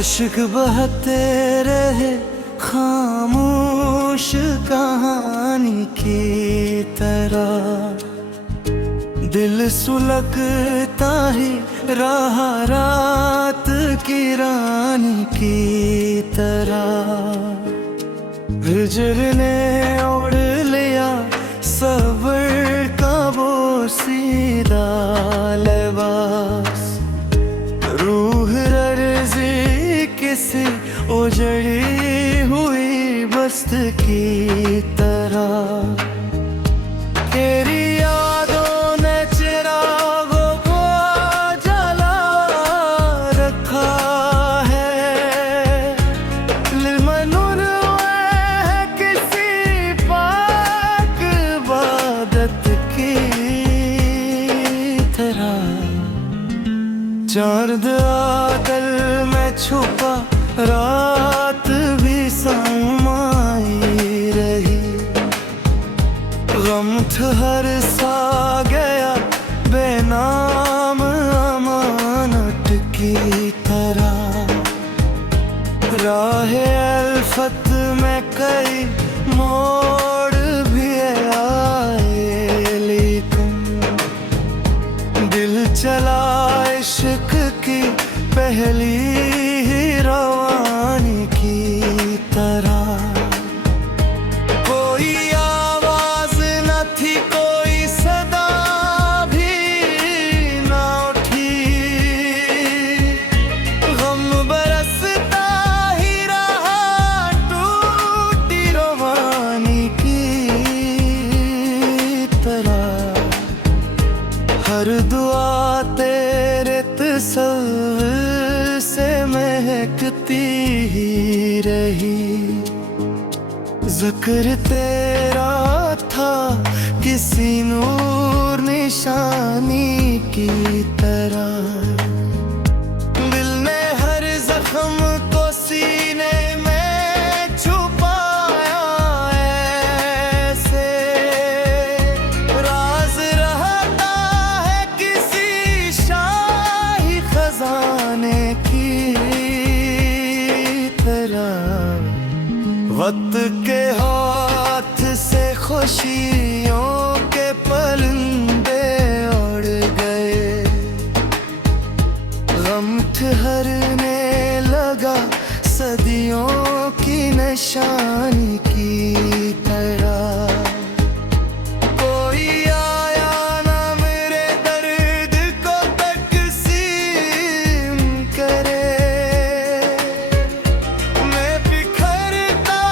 अश्क बहते रहे खामोश कहानी की तरह, दिल सुलगता ही रहा रात की रानी की तरह। हिजर ने ओढ़ लिया सब्र का वो सीधा लिबास, रूह अर्ज़ी किसी उजड़ी हुई बस्त की तरह। तेरी यादों ने चिरागों को जला रखा है, लिलमनुर है किसी पाक इबादत की तरह। चांद आदल में छुपा रात भी समाई रही, गम ठहर सा गया बेनाम अमानत की तरह। राह अल्फत में कई मोड़ भी आए, लेकिन दिल चला इश्क की पहली ही रवानी की तरह। कोई आवाज न थी, कोई सदा भी न उठी, गम बरसता ही रहा टूटी रवानी की तरह। हर दुआ तेरे तस्वीर से महकती ही रही, ज़िक्र तेरा था किसी नूर निशानी की तरह। दिल ने हर जख्म को सीने में छुपाया ऐसे, राज रहता है किसी शाही खजाने की तरह। वक्त के हाथ से खुशियों के परिंदे उड़ गए, गम ठहरने लगा सदियों की निशानी की तरह। कोई आया ना मेरे दर्द को तकसीम करे, मैं बिखरता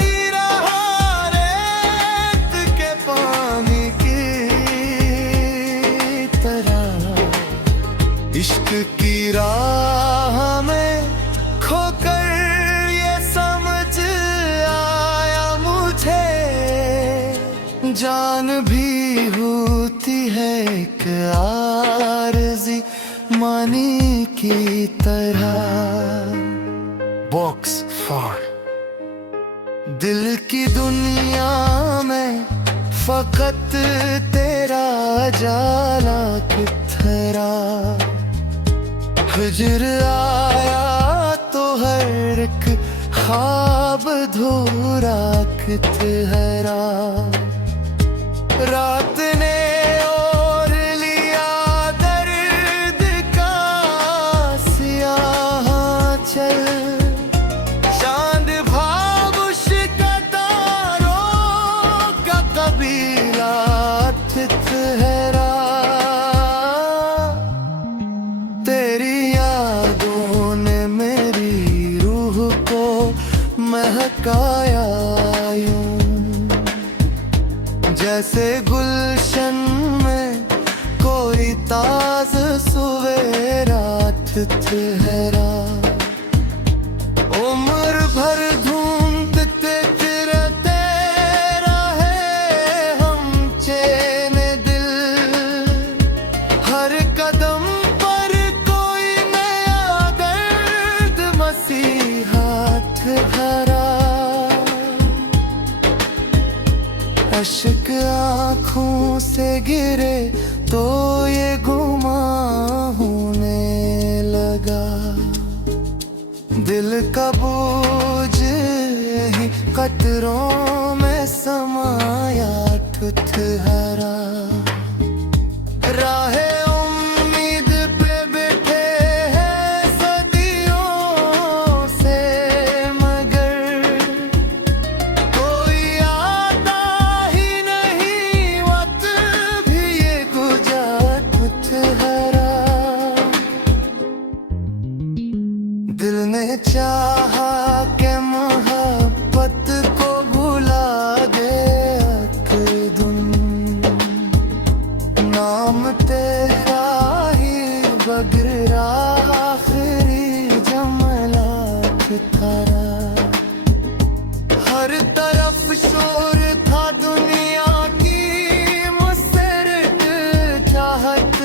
ही रहा रेत के पानी की तरह। इश्क की राह में खोकर ये समझ आया मुझे, जान भी होती है एक आरज़ी मानी की तरह। बॉक्स फॉर दिल की दुनिया में फकत तेरा जाला किथरा, हिजर आया तो हर एक ख्वाब धूरा किथरा। रात ने ओढ़ लिया दर्द का सियाह चल, चांद भावुश का तारों का कबीला ठहरा। तेरी यादों ने मेरी रूह को महकाया यूं, जैसे गुलशन में कोई ताज सवेरा ठहरा। उम्र भर ढूंढते फिरते रहे हम चैन दिल, हर कदम पर कोई नया दर्द मसीहा ठहरा। अश्क आँखों से गिरे तो ये गुमा होने लगा, दिल का बोझ ही कतरों में समाया ठुठहरा। राहे उम्मीद पे बैठे हैं सदियों से, मगर कोई आता ही नहीं। वक्त भी ये गुजरा ठुठहरा। दिल ने चाहा के मोहब्बत को भुला दे अकदुम। नाम तेरा ही बगरा आखिरी जमलात थारा। हर तरफ शोर था दुनिया की मुसरत चाहत।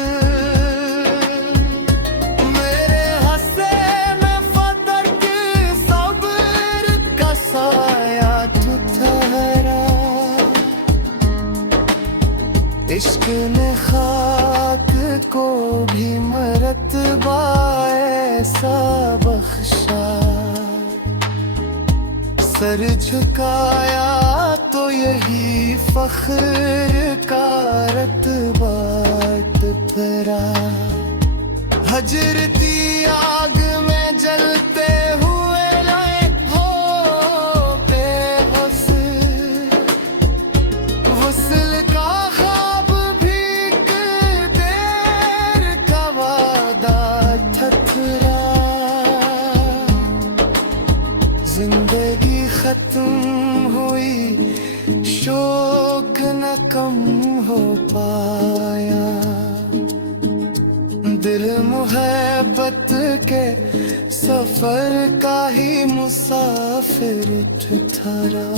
मेरे हंसे में फतक सब्र का साया ठहरा। इश्क ने खाक को भी मरतबा ऐसा बख्शा। सर झुकाया तो यही फख्र का रतबा ठहरा। हजरती आग में जलते हुए लाए हो बेबस। वसल का ख्वाब भी एक देर का वादा ठठरा। जिंदगी खत्म हुई, शौक न कम हो पाया। दिल मोहब्बत के सफर का ही मुसाफिर ठहरा।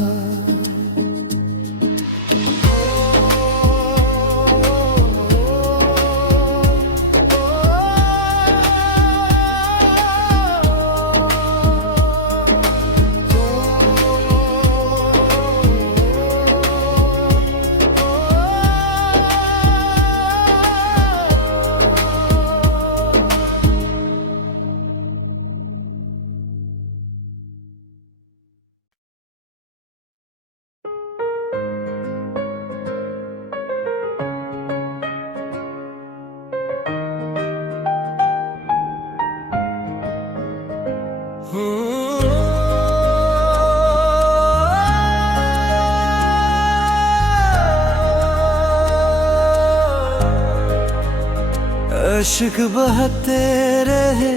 अश्क बहते रहे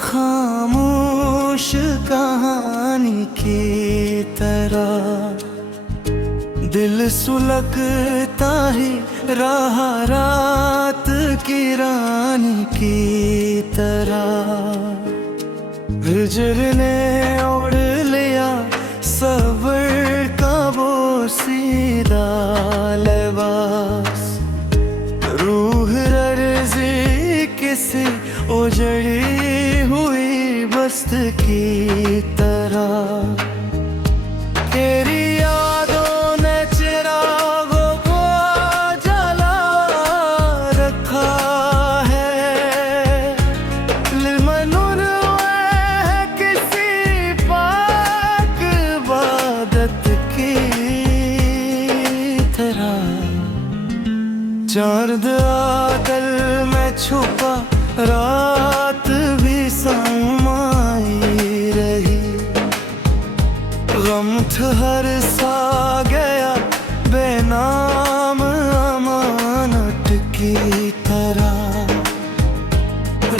खामोश कहानी की तरह। दिल सुलगता ही रहा रात की रानी की तरह। हिजर ने ओढ़ लिया सब्र का वो सीधा लिबास। रूह रर्जी किसी उजड़ी हुई बस्त की तरह। तेरी यादों ने चिरागों को जला रखा है। लिलमनुर है किसी पाक इबादत की तरह। चांद आदल में छुपा रात भी समाई रही। गम ठहर सा गया बेनाम अमानत की तरह।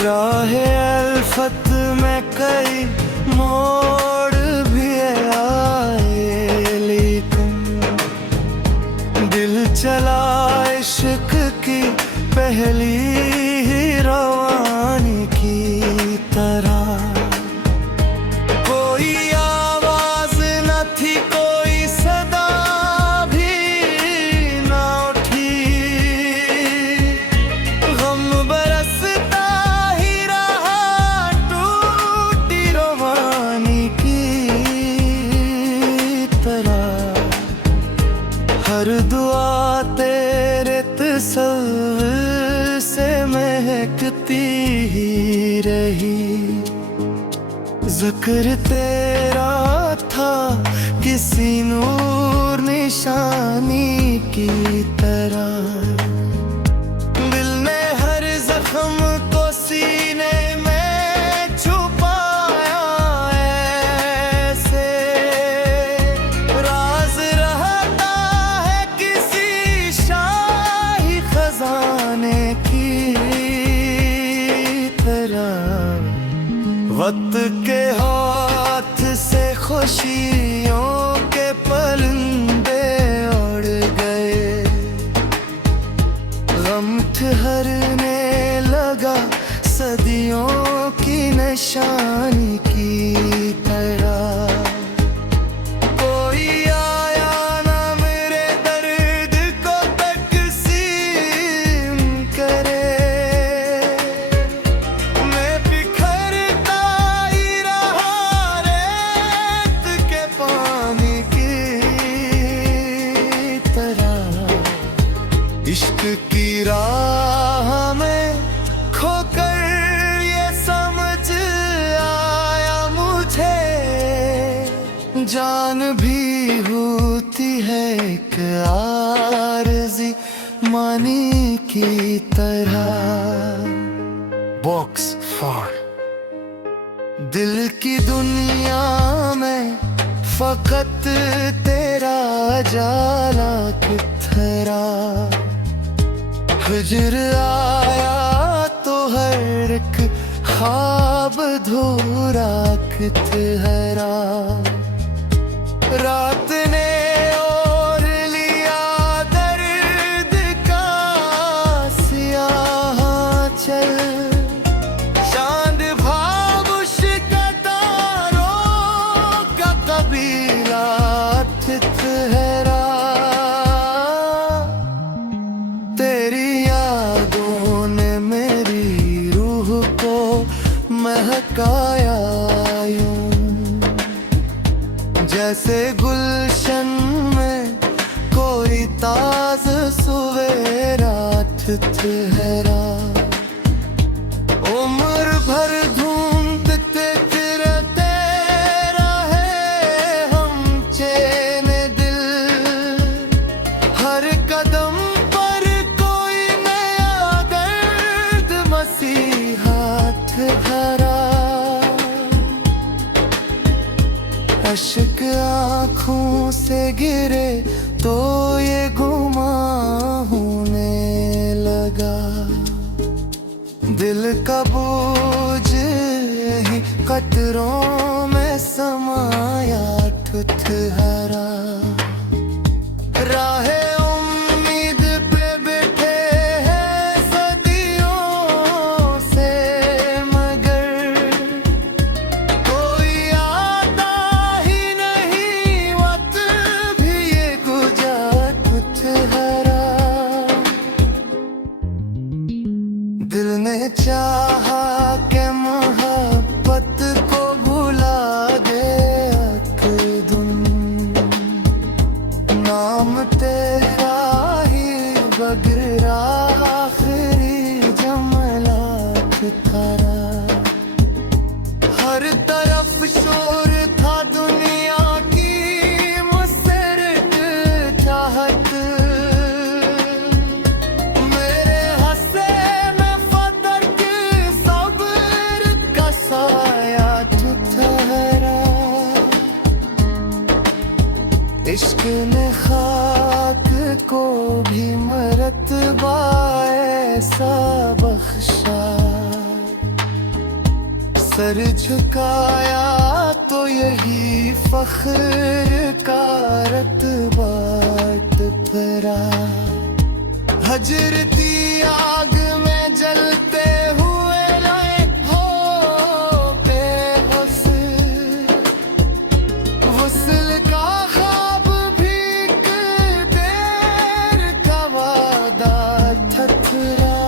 राह अल्फत में कई मोड़ भी आए, लेकिन दिल चला इश्क की पहली ही रवानी की तरह। कोई आवाज न थी, कोई सदा भी न उठी। गम बरसता ही रहा टूटी रवानी की तरह। हर दुआ तेरे तस्वीर से महकती ही रही। जिक्र तेरा था किसी नूर निशानी की तरह। दिल ने हर जख्म को सीने में छुपाया ऐसे, राज रहता है किसी शाही खजाने की तरह। वक्त के हाथ से खुशियों के परिंदे उड़ गए, गम ठहरने लगा सदियों की निशानी की तरह। कोई आया ना मेरे दर्द को तकसीम करे, मैं बिखरता ही रहा रेत के पानी की तरह। इश्क की राह में खोकर ये समझ आया मुझे, जान भी होती है एक आरज़ी मानी की तरह। बॉक्स फॉर दिल की दुनिया में फकत तेरा जाला किथरा। हिजर आया तो हर एक ख्वाब धूरा किथरा। रात ने और लिया दर्द का सियाह चल, चांद भावुश का तारों का कबीला ठिठुरा। तेरी यादों ने मेरी रूह को महकाया यूं, जैसे गुलशन में कोई ताज सवेरा ठहरा। उम्र भर ढूंढते फिरते रहे हम चैन दिल, हर कदम पर कोई नया दर्द मसीहा ठहरा। अश्क आँखों से गिरे तो ये गुमां होने लगा, दिल का बोझ ही कतरों में समाया ठुठहरा। राहे उम्मीद पे बैठे हैं सदियों से, मगर कोई आता ही नहीं, वक्त भी ये गुजार ठुठहरा। दिल ने चाहा के मोहब्बत को भुला दे अकदुम, नाम तेरा ही बगरा आखिरी जमलात थारा। हर तरफ शोर था दुनिया की मुसरत चाहत, मेरे हंसे में फदर की सब्र का साया ठहरा। इश्क ने खाक को भी मरतबा ऐसा बख्शा, सर झुकाया तो यही फख्र का रतबा भरा। हजरती आग में जलते हुए लाए हो बेहोश, वस्ल का ख्वाब भी एक देर का वादा ठठरा।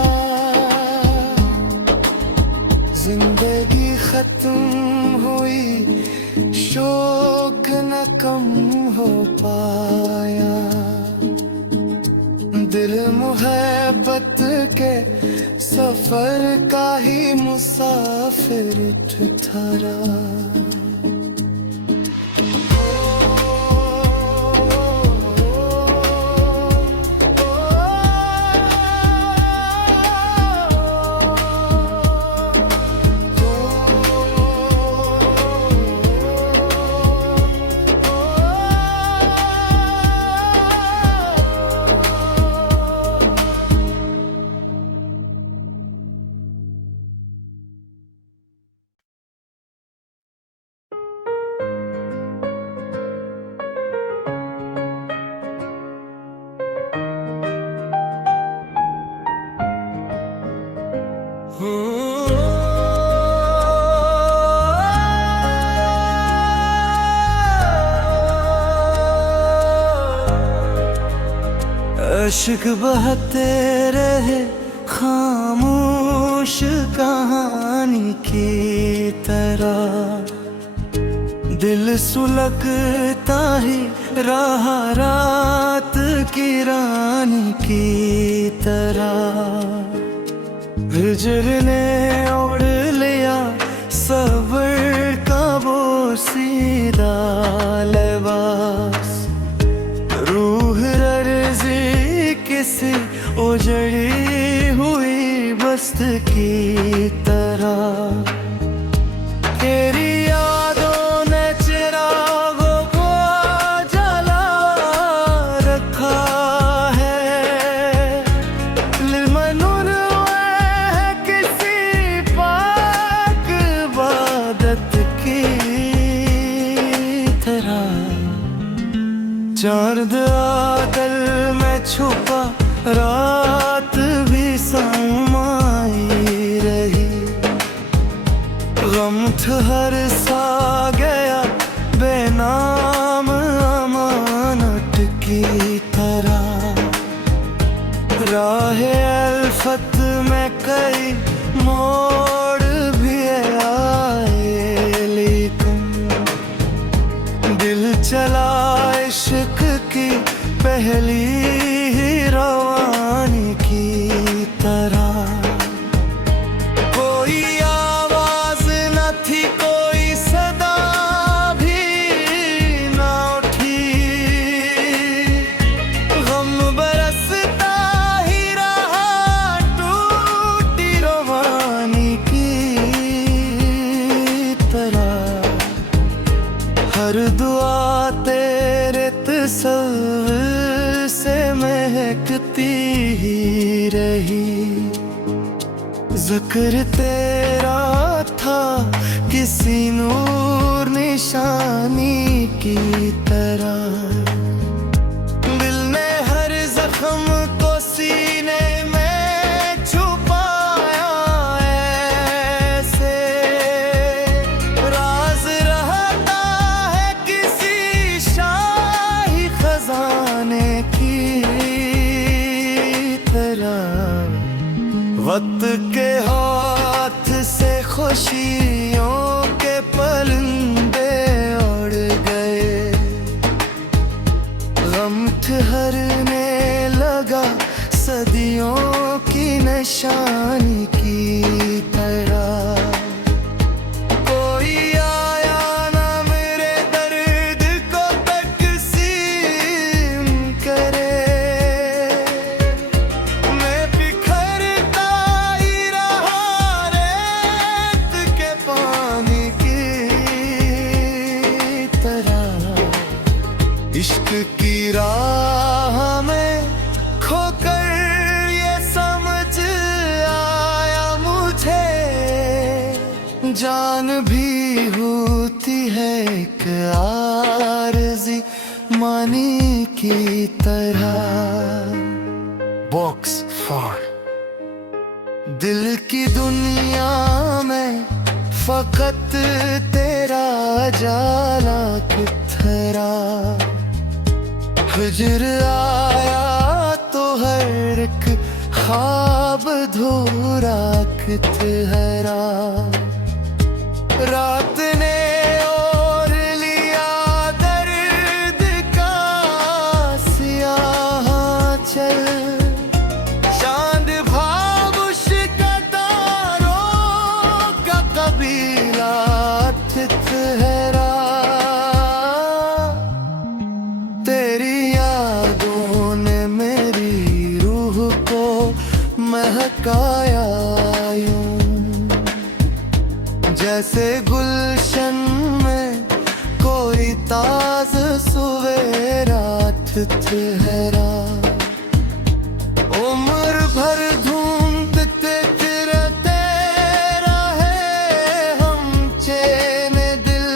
जिंदगी खत्म हुई, शौक न कम हो पाया, दिल मोहब्बत के सफर का ही मुसाफिर ठहरा। अश्क बहते रहे खामोश कहानी की तरह, दिल सुलगता ही रहा रात की रानी की तरह। हिजर ने ओढ़ लिया सब्र का वो सीधा लिबास, रूह अर्ज़ी किसी उजड़ी हुई बस्त की तरह। तेरी यादों ने चिरागों को जला रखा है, लिमनुर है किसी पाक इबादत की तरह। चांद आदल में छुपा रात भी समाई रही, गम ठहर सा गया बेनाम अमानत की तरह। राह अल्फत में कई मोड़ भी आए, लेकिन दिल चला इश्क की पहली ही रवानी की तरह। कोई आवाज न थी, कोई सदा भी न उठी, गम बरसता ही रहा टूटी रवानी की तरह। हर दुआ तेरे तस्वीर से महकती ही रही, जिक्र तेरा था किसी नूर निशानी की तरह। दिल ने हर जख्म को सीने में छुपाया ऐसे, राज रहता है किसी शाही खजाने की तरह। वक्त के हाथ से खुशियों के परिंदे उड़ गए, गम ठहरने लगा सदियों की निशानी की तरह। कोई आया ना मेरे दर्द को तकसीम करे, मैं बिखरता ही रहा रेत के पानी की तरह। इश्क की राह में खोकर ये समझ आया मुझे, जान भी होती है एक आरज़ी मानी की तरह। बॉक्स फॉर दिल की दुनिया में फकत तेरा जाला किथरा, हिजर आया तो हर एक ख्वाब धूरा किथरा। रात ने ओढ़ लिया दर्द का सियाह चल, चांद भावुश का तारों का कबीला ठहरा। तेरी यादों ने मेरी रूह को महकाया यूं, जैसे गुलशन में कोई ताज सवेरा ठहरा। उम्र भर ढूंढते फिरते रहे हम चैन दिल,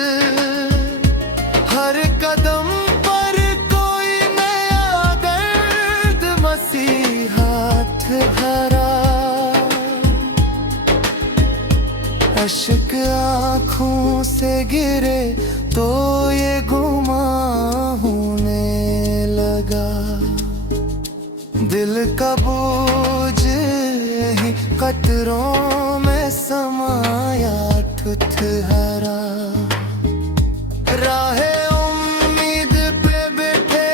हर कदम पर कोई नया दर्द मसीहा ठहरा। अश्क आँखों से गिरे तो ये गुमा होने लगा, दिल का बोझ ही कतरों में समाया ठुठहरा। राहे उम्मीद पे बैठे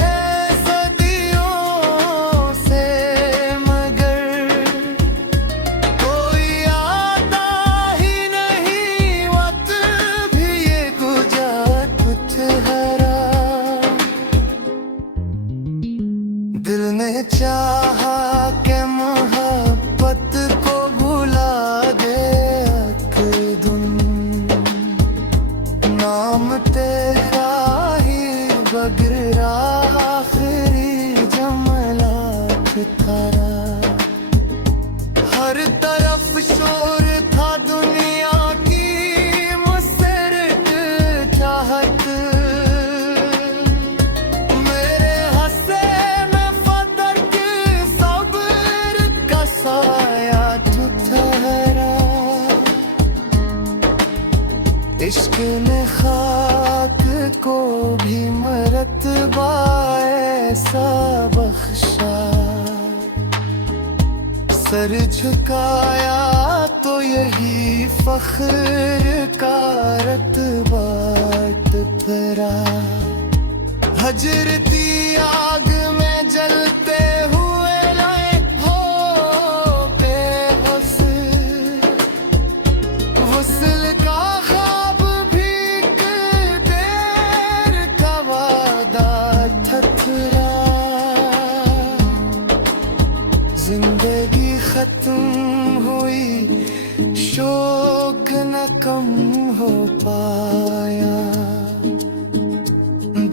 हैं सदियों से, मगर कोई आता ही नहीं। वक्त भी ये गुजरा ठुठहरा। दिल ने चाहा के मोहब्बत को भुला दे अकदुम। नाम तेरा ही बगैर आखिरी जमलात थारा। हर तरफ शोर था दुनिया की मुसरत चाहत। मेरे हंसे में फदर की सब्र का साया ठहरा। इश्क ने खाक को भी मरतबा ऐसा बख्शा। सर झुकाया तो यही फख्र का रतबा ठहरा। हजरती आग में जलते हुए लाए हो बेबस। वसल का ख्वाब भी एक देर का वादा ठठरा। जिंदगी खत्म हुई, शौक न कम हो पाया।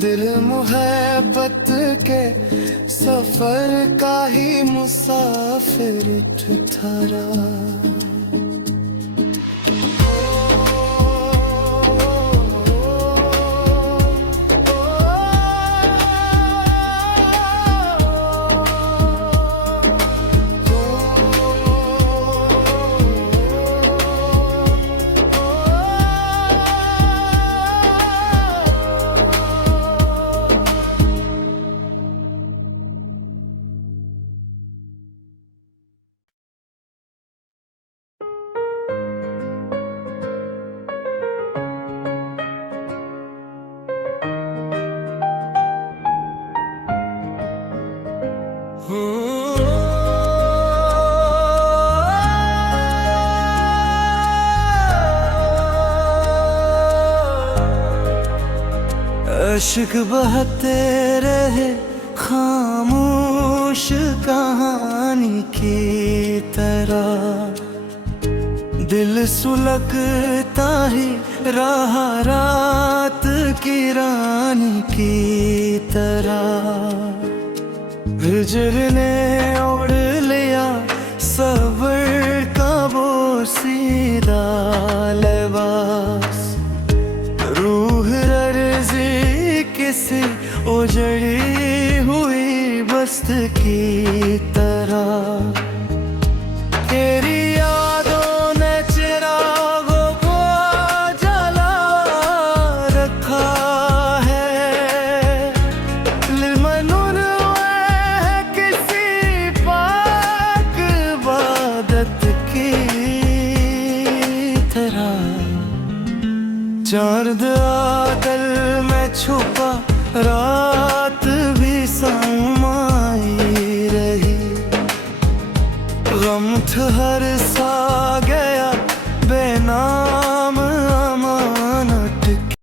दिल मुहब्बत के सफर का ही मुसाफिर ठहरा। अश्क बहते रहे खामोश कहानी की तरह। दिल सुलगता ही रहा रात की रानी की तरह। हिजर ने ओढ़ लिया सब्र का वो सीधा लिबास। रूह रर्जी किसी उजड़ी हुई बस्त की तरह। तेरी यादों ने चिरागों को जला रखा है। लिलमनुर है किसी पाक इबादत की तरह। चांद आदल में छुपा रात भी समाई रही। गम हर सा गया